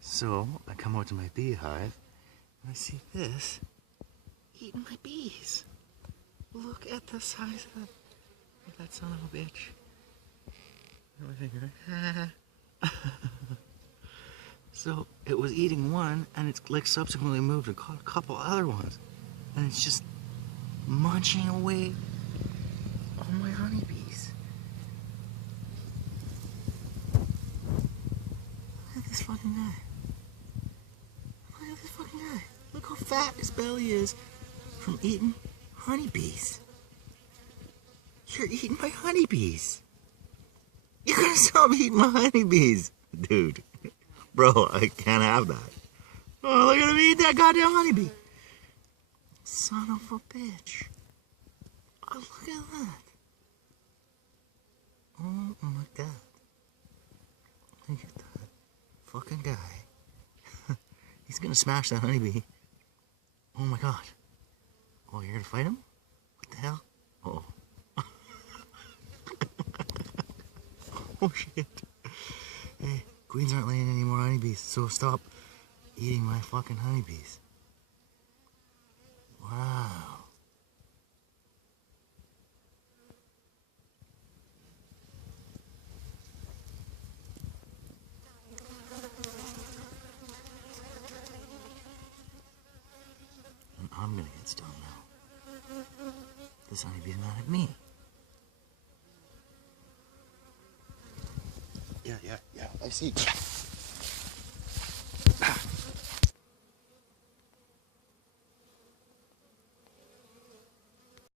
So I come out to my beehive and I see this eating my bees. Look at the size of that son of a bitch. And I figured, So it was eating one, and it's like subsequently moved and caught a couple other ones, and it's just munching away on my honeybees. Look at this fucking guy. Look at this fucking guy. Look how fat his belly is from eating honeybees. You're eating my honeybees. You're gonna stop eating my honeybees, dude. Bro, I can't have that. Oh, look at him eat that goddamn honeybee. Son of a bitch. Oh, look at that. Oh my god. Look at that fucking guy. He's gonna smash that honeybee. Oh my god. Oh, you're gonna fight him? What the hell? Oh. Oh shit. Hey, queens aren't laying any more honeybees, so stop eating my fucking honeybees. Wow. And I'm gonna get stung now. This honeybee's mad at me. Yeah, I see.